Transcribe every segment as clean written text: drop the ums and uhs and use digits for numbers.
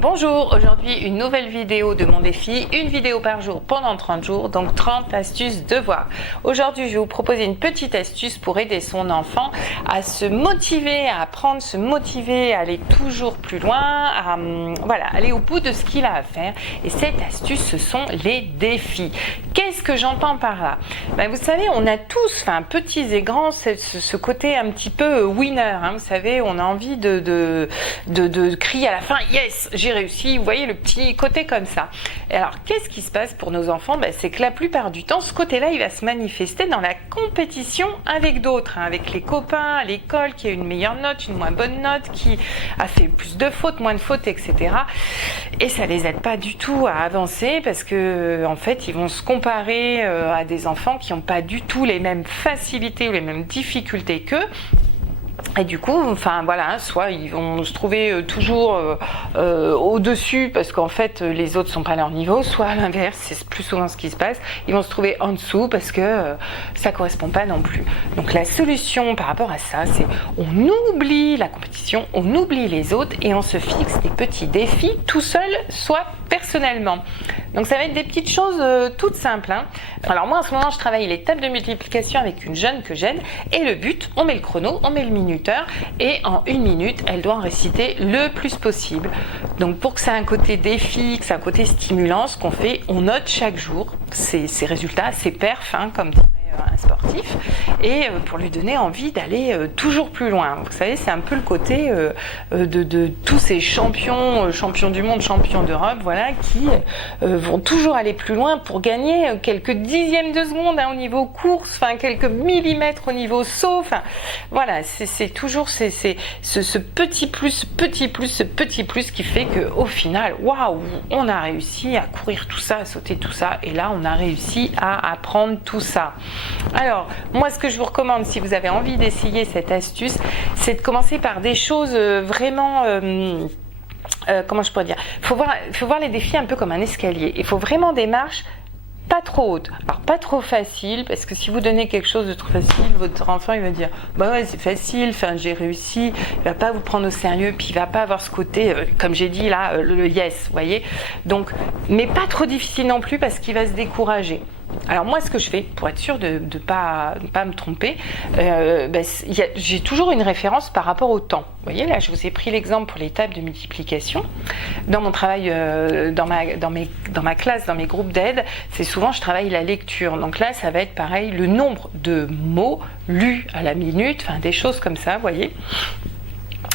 Bonjour, aujourd'hui une nouvelle vidéo de mon défi, une vidéo par jour pendant 30 jours, donc 30 astuces devoirs. Aujourd'hui je vais vous proposer une petite astuce pour aider son enfant à se motiver, à apprendre, se motiver, à aller toujours plus loin, à aller au bout de ce qu'il a à faire. Et cette astuce, ce sont les défis. Qu'est-ce que j'entends par là? Vous savez, on a tous, petits et grands, ce côté un petit peu winner. Vous savez, on a envie de crier à la fin, yes, j'ai réussi, vous voyez le petit côté comme ça. Et alors, qu'est-ce qui se passe pour nos enfants? C'est que la plupart du temps, ce côté-là, il va se manifester dans la compétition avec d'autres, avec les copains, à l'école, qui a une meilleure note, une moins bonne note, qui a fait plus de fautes, moins de fautes, etc. Et ça les aide pas du tout à avancer parce que, en fait, ils vont se comparer à des enfants qui n'ont pas du tout les mêmes facilités ou les mêmes difficultés qu'eux. Et du coup, soit ils vont se trouver toujours au-dessus parce qu'en fait les autres sont pas à leur niveau, soit à l'inverse, c'est plus souvent ce qui se passe, ils vont se trouver en dessous parce que ça correspond pas non plus. Donc la solution par rapport à ça, c'est on oublie la compétition, on oublie les autres et on se fixe des petits défis tout seul, soit personnellement. Donc ça va être des petites choses toutes simples. Alors moi en ce moment je travaille les tables de multiplication avec une jeune que j'aide et le but, on met le chrono, on met le minuteur et en 1 minute elle doit en réciter le plus possible. Donc pour que ça ait un côté défi, que ça ait un côté stimulant, ce qu'on fait, on note chaque jour ses résultats, ses perfs, comme dirait un sportif, et pour lui donner envie d'aller toujours plus loin. Vous savez, c'est un peu le côté de tous ces champions du monde, champions d'Europe, qui vont toujours aller plus loin pour gagner quelques dixièmes de seconde au niveau course, quelques millimètres au niveau saut. C'est toujours ce petit plus qui fait que au final, waouh, on a réussi à courir tout ça, à sauter tout ça, et là on a réussi à apprendre tout ça. Alors, moi, ce que je vous recommande, si vous avez envie d'essayer cette astuce, c'est de commencer par des choses vraiment... comment je pourrais dire? Il faut voir les défis un peu comme un escalier. Il faut vraiment des marches pas trop hautes. Alors, pas trop faciles, parce que si vous donnez quelque chose de trop facile, votre enfant, il va dire « Bah ouais, c'est facile, j'ai réussi ». Il va pas vous prendre au sérieux, puis il va pas avoir ce côté, comme j'ai dit là, le yes, vous voyez. Donc, mais pas trop difficile non plus, parce qu'il va se décourager. Alors moi, ce que je fais, pour être sûre de ne pas me tromper, j'ai toujours une référence par rapport au temps. Vous voyez, là, je vous ai pris l'exemple pour les tables de multiplication. Dans mon travail, dans ma classe, dans mes groupes d'aide, c'est souvent, je travaille la lecture. Donc là, ça va être pareil, le nombre de mots lus à la minute, des choses comme ça, vous voyez.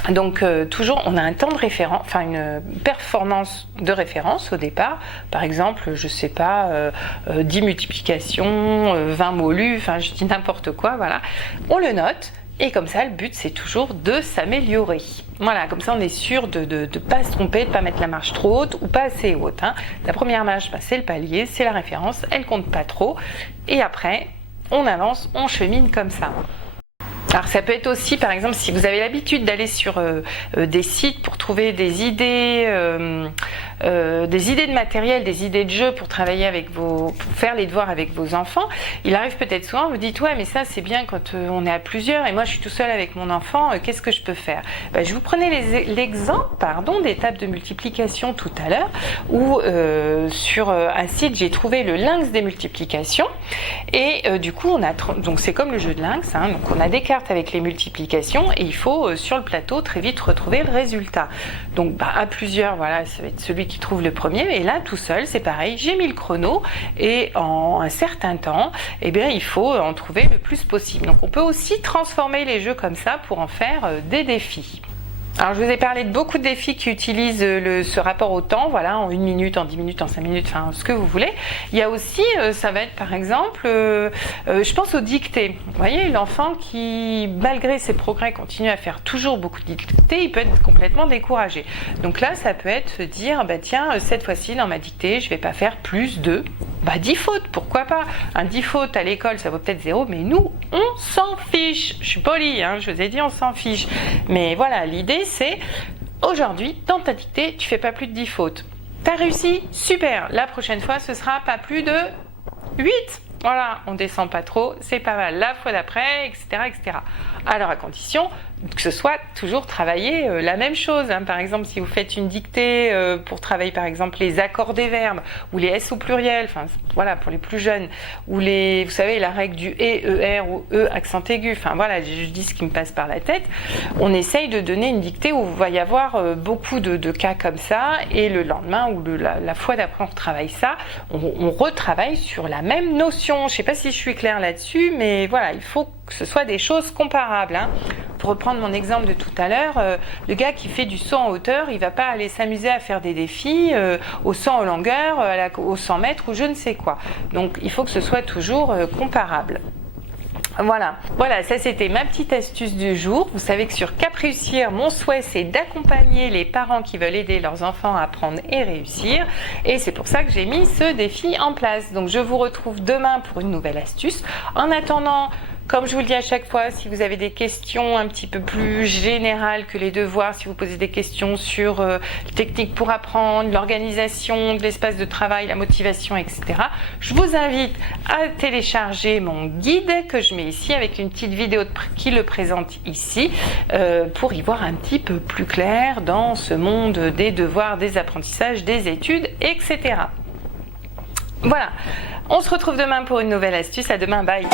Donc toujours on a un temps de référence, une performance de référence au départ, par exemple 10 multiplications, 20 mots lus, je dis n'importe quoi, on le note. Et comme ça, le but, c'est toujours de s'améliorer. Voilà, comme ça, on est sûr de ne pas se tromper, de ne pas mettre la marche trop haute ou pas assez haute. La première marche, c'est le palier, c'est la référence, elle compte pas trop. Et après, on avance, on chemine comme ça. Alors ça peut être aussi, par exemple, si vous avez l'habitude d'aller sur des sites pour trouver des idées de matériel, des idées de jeux pour travailler pour faire les devoirs avec vos enfants, il arrive peut-être souvent, vous dites ouais mais ça c'est bien quand on est à plusieurs et moi je suis tout seul avec mon enfant, qu'est-ce que je peux faire? Je vous prenais l'exemple des tables de multiplication tout à l'heure où sur un site j'ai trouvé le lynx des multiplications et du coup donc c'est comme le jeu de lynx, donc on a des cartes avec les multiplications et il faut sur le plateau très vite retrouver le résultat. Donc à plusieurs, ça va être celui qui trouve le premier, et là tout seul c'est pareil, j'ai mis le chrono et en un certain temps il faut en trouver le plus possible. Donc on peut aussi transformer les jeux comme ça pour en faire des défis. Alors je vous ai parlé de beaucoup de défis qui utilisent ce rapport au temps, en 1 minute, en 10 minutes, en 5 minutes, ce que vous voulez. Il y a aussi, ça va être par exemple, je pense aux dictées. Vous voyez, l'enfant qui, malgré ses progrès, continue à faire toujours beaucoup de dictées, il peut être complètement découragé. Donc là, ça peut être se dire, tiens, cette fois-ci, dans ma dictée, je ne vais pas faire plus de 10 fautes, pourquoi pas? 10 fautes à l'école, ça vaut peut-être 0, mais nous, on s'en fiche. Je suis polie, je vous ai dit, on s'en fiche. Mais voilà, l'idée, c'est aujourd'hui, dans ta dictée, tu fais pas plus de 10 fautes. T'as réussi? Super. La prochaine fois, ce sera pas plus de 8. Voilà, on descend pas trop, c'est pas mal. La fois d'après, etc., etc. Alors à condition que ce soit toujours travailler la même chose. Par exemple, si vous faites une dictée pour travailler par exemple les accords des verbes ou les S au pluriel, enfin voilà pour les plus jeunes, ou vous savez la règle du ER ou E accent aigu, enfin voilà, je dis ce qui me passe par la tête. On essaye de donner une dictée où il va y avoir beaucoup de cas comme ça, et le lendemain ou la fois d'après on retravaille ça, on retravaille sur la même notion. Je ne sais pas si je suis claire là-dessus, mais voilà, il faut que ce soit des choses comparables. Pour reprendre mon exemple de tout à l'heure, le gars qui fait du saut en hauteur, il ne va pas aller s'amuser à faire des défis au saut en longueur, au 100 mètres ou je ne sais quoi. Donc il faut que ce soit toujours comparable. Voilà, ça c'était ma petite astuce du jour. Vous savez que sur Cap Réussir, mon souhait c'est d'accompagner les parents qui veulent aider leurs enfants à apprendre et réussir. Et c'est pour ça que j'ai mis ce défi en place. Donc je vous retrouve demain pour une nouvelle astuce. En attendant, comme je vous le dis à chaque fois, si vous avez des questions un petit peu plus générales que les devoirs, si vous posez des questions sur les techniques pour apprendre, l'organisation de l'espace de travail, la motivation, etc., je vous invite à télécharger mon guide que je mets ici avec une petite vidéo qui le présente ici pour y voir un petit peu plus clair dans ce monde des devoirs, des apprentissages, des études, etc. Voilà, on se retrouve demain pour une nouvelle astuce. À demain, bye.